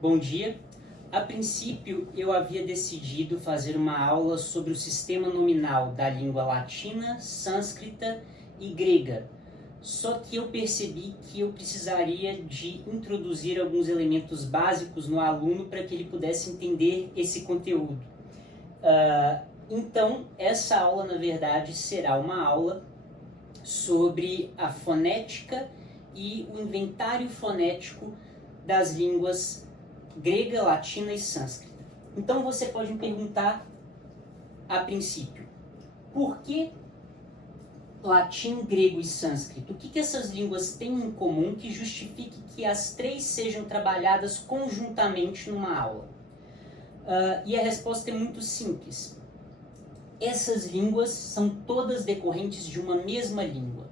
Bom dia. A princípio, eu havia decidido fazer uma aula sobre o sistema nominal da língua latina, sânscrita e grega. Só que eu percebi que eu precisaria de introduzir alguns elementos básicos no aluno para que ele pudesse entender esse conteúdo. Então, essa aula, na verdade, será uma aula sobre a fonética e o inventário fonético das línguas grega, latina e sânscrita. Então você pode me perguntar, a princípio, por que latim, grego e sânscrito? O que essas línguas têm em comum que justifique que as três sejam trabalhadas conjuntamente numa aula? E a resposta é muito simples. Essas línguas são todas decorrentes de uma mesma língua.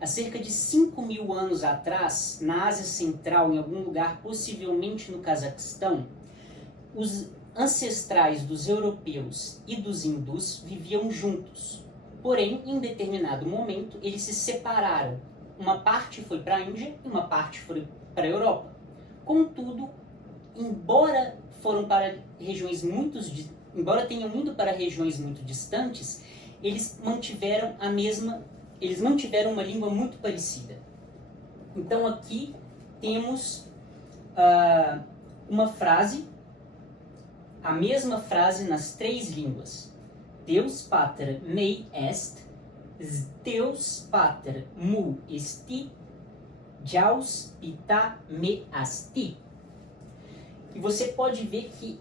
Há cerca de 5.000 anos atrás, na Ásia Central, em algum lugar, possivelmente no Cazaquistão, os ancestrais dos europeus e dos hindus viviam juntos. Porém, em um determinado momento, eles se separaram. Uma parte foi para a Índia e uma parte foi para a Europa. Contudo, embora tenham ido para regiões muito distantes, eles mantiveram uma língua muito parecida. Então aqui temos uma frase, a mesma frase nas três línguas. Deus pater mei est, Deus pater mu esti, Deus pita me asti. E você pode ver que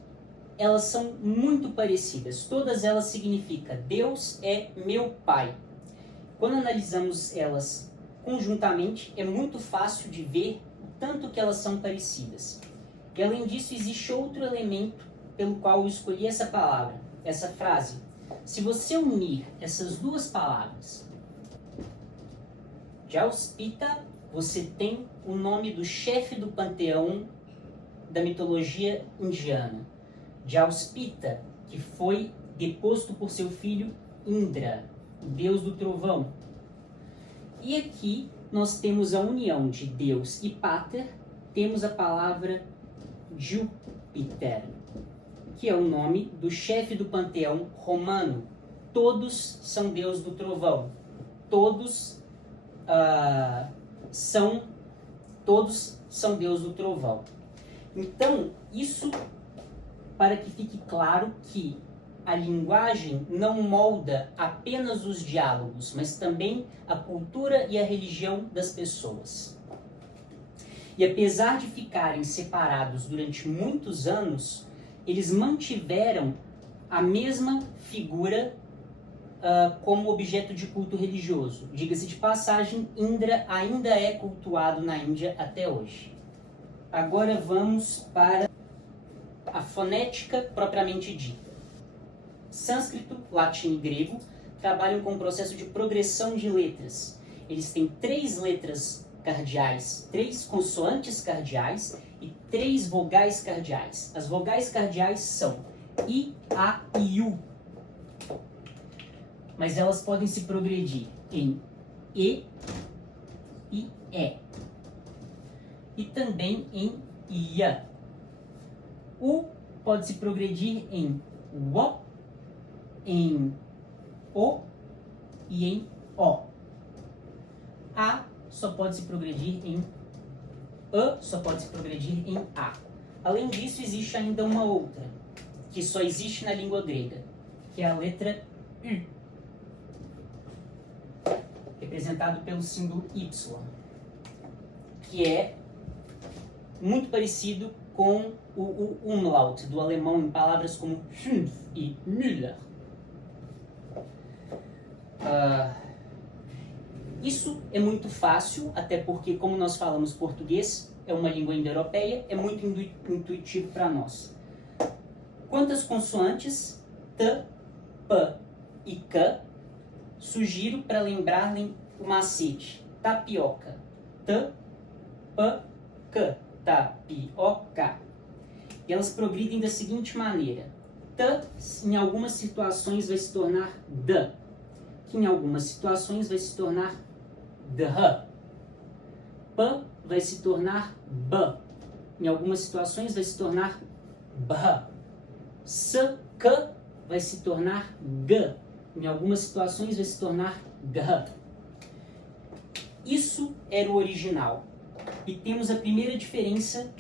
elas são muito parecidas. Todas elas significam Deus é meu Pai. Quando analisamos elas conjuntamente, é muito fácil de ver o tanto que elas são parecidas. E além disso, existe outro elemento pelo qual eu escolhi essa palavra, essa frase. Se você unir essas duas palavras, Jauspita, você tem o nome do chefe do panteão da mitologia indiana. Jauspita, que foi deposto por seu filho Indra, o deus do trovão. E aqui nós temos a união de Deus e Pater, temos a palavra Júpiter, que é o nome do chefe do panteão romano. Todos são deus do trovão. Todos são deus do trovão. Então, isso para que fique claro que a linguagem não molda apenas os diálogos, mas também a cultura e a religião das pessoas. E apesar de ficarem separados durante muitos anos, eles mantiveram a mesma figura como objeto de culto religioso. Diga-se de passagem, Indra ainda é cultuado na Índia até hoje. Agora vamos para a fonética propriamente dita. Sânscrito, latim e grego trabalham com o processo de progressão de letras. Eles têm 3 letras cardeais, 3 consoantes cardeais e 3 vogais cardeais. As vogais cardeais são I, A e U. Mas elas podem se progredir em E e E. E também em IA. U pode se progredir em O, em O e em O. A só pode se progredir em só pode se progredir em A. Além disso, existe ainda uma outra, que só existe na língua grega, que é a letra U, representado pelo símbolo Y, que é muito parecido com o umlaut do alemão em palavras como Fünf e Müller. Isso é muito fácil, até porque, como nós falamos português, é uma língua indo-europeia, é muito intuitivo para nós. Quantas consoantes? T, P e K. Sugiro para lembrarem o macete. Tapioca. T, P, K. Tapioca. E elas progridem da seguinte maneira. T, em algumas situações, vai se tornar D, que em algumas situações vai se tornar dh. P vai se tornar B, em algumas situações vai se tornar bh. S, k vai se tornar g. Em algumas situações vai se tornar gh. Isso era o original. E temos a primeira diferença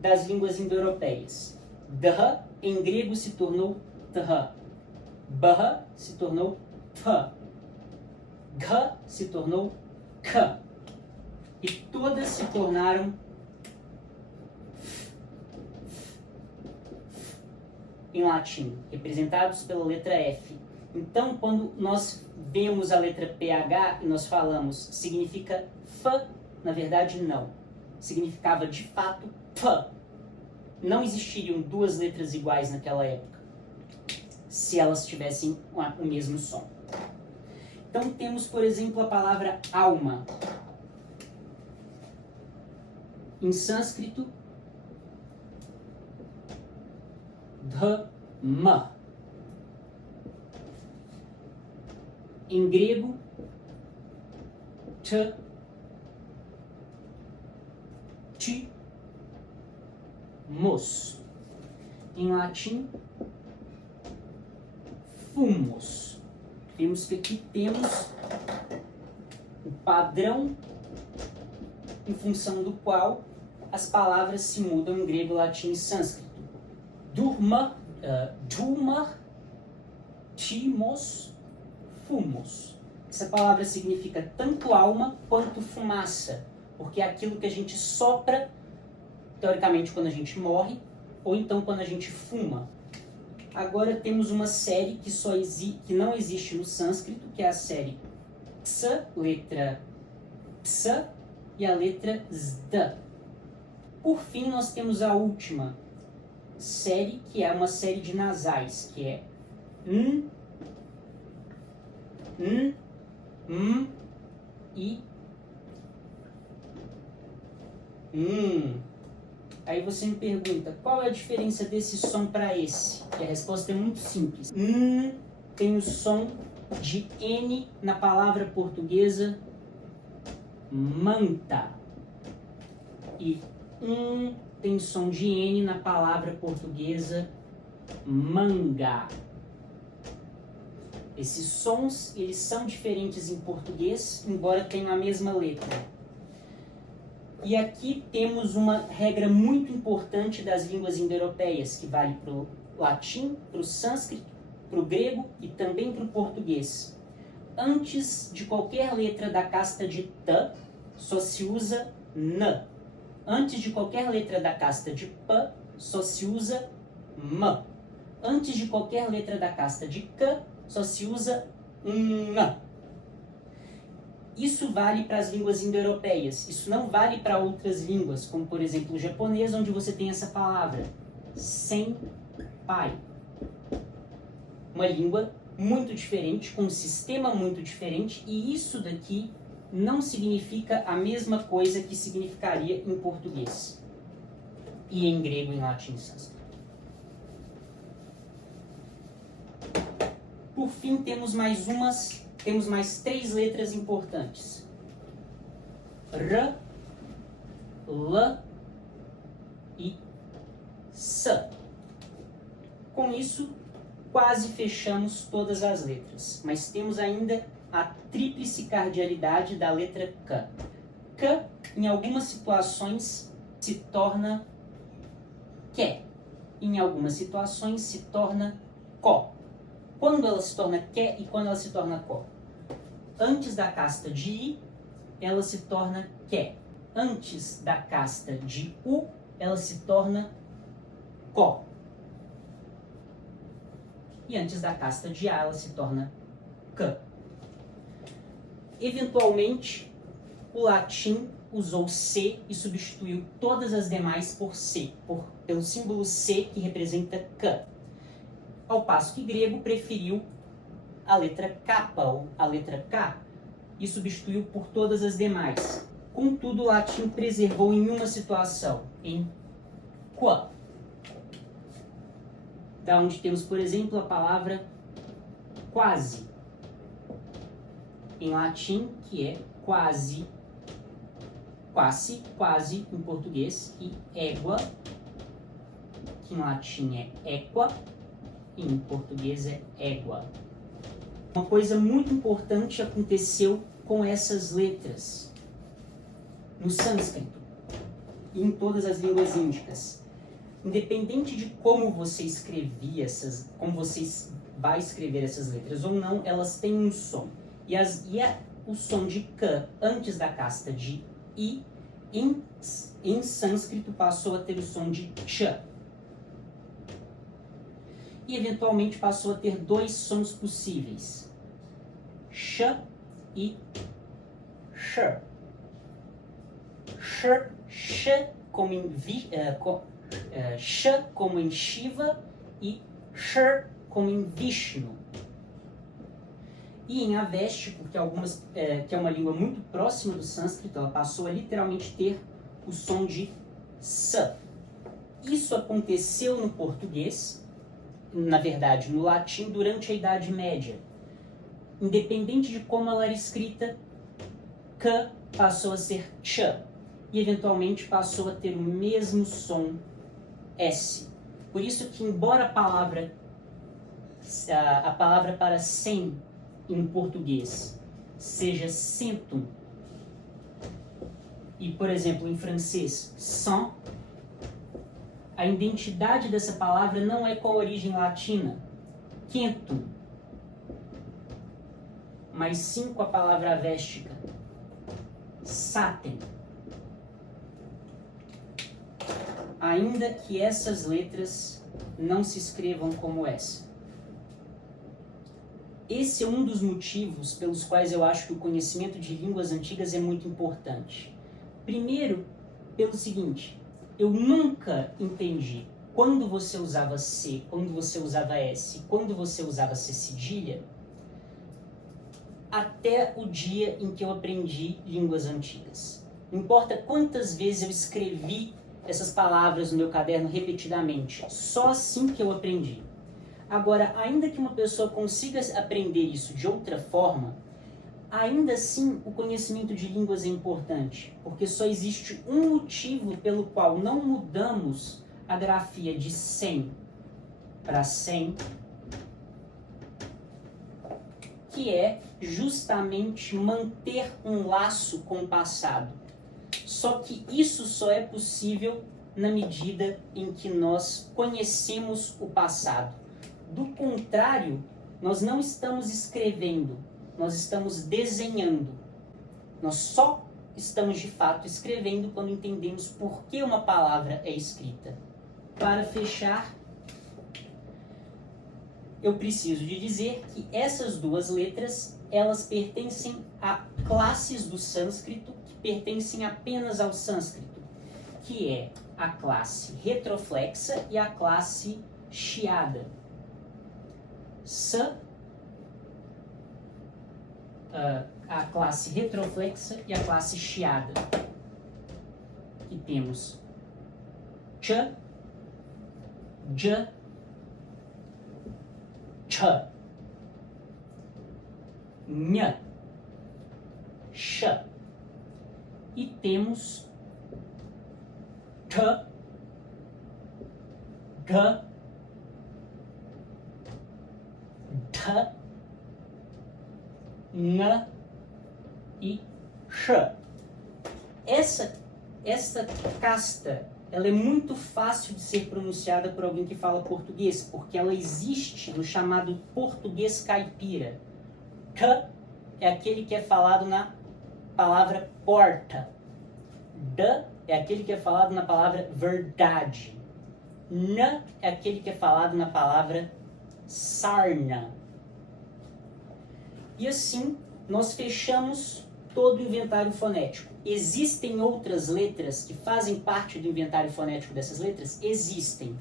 das línguas indo-europeias. Dh em grego se tornou th. Bh se tornou th. Gh se tornou k. E todas se tornaram em latim, representados pela letra F. Então, quando nós vemos a letra PH e nós falamos significa f, na verdade não. Significava de fato p. Não existiriam duas letras iguais naquela época, se elas tivessem o mesmo som. Então temos, por exemplo, a palavra alma. Em sânscrito, dhamma. Em grego, timos. Em latim, fumos. Vemos que aqui temos o padrão em função do qual as palavras se mudam em grego, latim e sânscrito. Durma, dumar, timos, fumos. Essa palavra significa tanto alma quanto fumaça, porque é aquilo que a gente sopra, teoricamente, quando a gente morre, ou então quando a gente fuma. Agora temos uma série que não existe no sânscrito, que é a série ps, letra ps, e a letra zd. Por fim, nós temos a última série, que é uma série de nasais, que é n, e Aí você me pergunta, qual é a diferença desse som para esse? E a resposta é muito simples. Tem o som de N na palavra portuguesa manta. E tem som de N na palavra portuguesa manga. Esses sons, eles são diferentes em português, embora tenham a mesma letra. E aqui temos uma regra muito importante das línguas indo-europeias, que vale para o latim, para o sânscrito, para o grego e também para o português. Antes de qualquer letra da casta de t, só se usa n. Antes de qualquer letra da casta de p, só se usa m. Antes de qualquer letra da casta de k, só se usa n. Isso vale para as línguas indo-europeias. Isso não vale para outras línguas, como por exemplo o japonês, onde você tem essa palavra, senpai. Uma língua muito diferente, com um sistema muito diferente, e isso daqui não significa a mesma coisa que significaria em português. E em grego, em latim e sânscrito. Por fim, temos mais 3 letras importantes. R, L e S. Com isso, quase fechamos todas as letras. Mas temos ainda a tríplice cardialidade da letra K. K, em algumas situações, se torna que. Em algumas situações, se torna có. Quando ela se torna que e quando ela se torna có? Antes da casta de i, ela se torna que. Antes da casta de u, ela se torna có. E antes da casta de a, ela se torna k. Eventualmente, o latim usou C e substituiu todas as demais por C, pelo símbolo C que representa K. Ao passo que grego preferiu a letra K, ou a letra K, e substituiu por todas as demais. Contudo, o latim preservou em uma situação, em qua. Da onde temos, por exemplo, a palavra quase, em latim, que é quasi quasi, quase em português, e égua, que em latim é equa, e em português é égua. Uma coisa muito importante aconteceu com essas letras no sânscrito e em todas as línguas índicas. Independente de como você escrevia como você vai escrever essas letras ou não, elas têm um som. O som de K antes da casta de I, em sânscrito passou a ter o som de Ch. E eventualmente passou a ter dois sons possíveis, sh e sh. Sh como em sh como em Shiva e sh como em Vishnu. E em Avestico, que é uma língua muito próxima do sânscrito, ela passou a literalmente ter o som de s. Isso aconteceu no português, na verdade, no latim, durante a Idade Média. Independente de como ela era escrita, K passou a ser Ch, e eventualmente passou a ter o mesmo som S. Por isso que, embora a palavra para 100 em português seja centum, e, por exemplo, em francês, cent, a identidade dessa palavra não é com a origem latina, quentum, mas sim com a palavra avéstica, satem. Ainda que essas letras não se escrevam como essa. Esse é um dos motivos pelos quais eu acho que o conhecimento de línguas antigas é muito importante. Primeiro, pelo seguinte: eu nunca entendi quando você usava C, quando você usava S, quando você usava C cedilha, até o dia em que eu aprendi línguas antigas. Não importa quantas vezes eu escrevi essas palavras no meu caderno repetidamente, só assim que eu aprendi. Agora, ainda que uma pessoa consiga aprender isso de outra forma, ainda assim o conhecimento de línguas é importante, porque só existe um motivo pelo qual não mudamos a grafia de 100 para 100, que é justamente manter um laço com o passado. Só que isso só é possível na medida em que nós conhecemos o passado. Do contrário, nós não estamos escrevendo, nós estamos desenhando. Nós só estamos de fato escrevendo quando entendemos por que uma palavra é escrita. Para fechar, eu preciso de dizer que essas duas letras, elas pertencem a classes do sânscrito que pertencem apenas ao sânscrito, que é a classe retroflexa e a classe chiada. A classe retroflexa e a classe chiada. E temos ch, j, ch, nha, sh. E temos t, g, t, n e sh. Esta casta, ela é muito fácil de ser pronunciada por alguém que fala português, porque ela existe no chamado português caipira. K é aquele que é falado na palavra porta. D é aquele que é falado na palavra verdade. N é aquele que é falado na palavra sarna. E assim, nós fechamos todo o inventário fonético. Existem outras letras que fazem parte do inventário fonético dessas letras? Existem.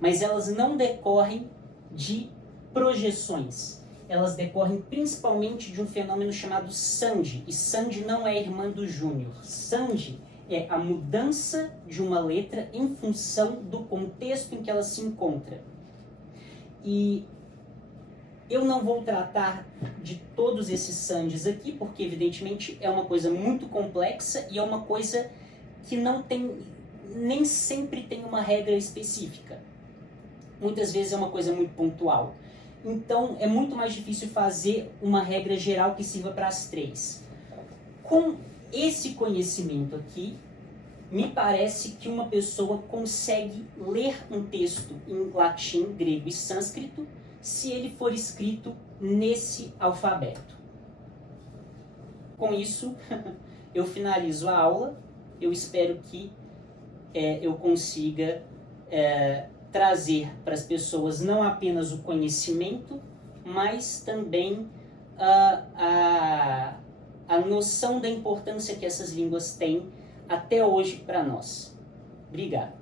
Mas elas não decorrem de projeções. Elas decorrem principalmente de um fenômeno chamado sandhi. E sandhi não é irmã do júnior. Sandhi é a mudança de uma letra em função do contexto em que ela se encontra. E Eu não vou tratar de todos esses sandhis aqui, porque evidentemente é uma coisa muito complexa e é uma coisa que não tem, nem sempre tem uma regra específica. Muitas vezes é uma coisa muito pontual. Então é muito mais difícil fazer uma regra geral que sirva para as três. Com esse conhecimento aqui, me parece que uma pessoa consegue ler um texto em latim, grego e sânscrito se ele for escrito nesse alfabeto. Com isso, eu finalizo a aula. Eu espero que eu consiga trazer para as pessoas não apenas o conhecimento, mas também a noção da importância que essas línguas têm até hoje para nós. Obrigado.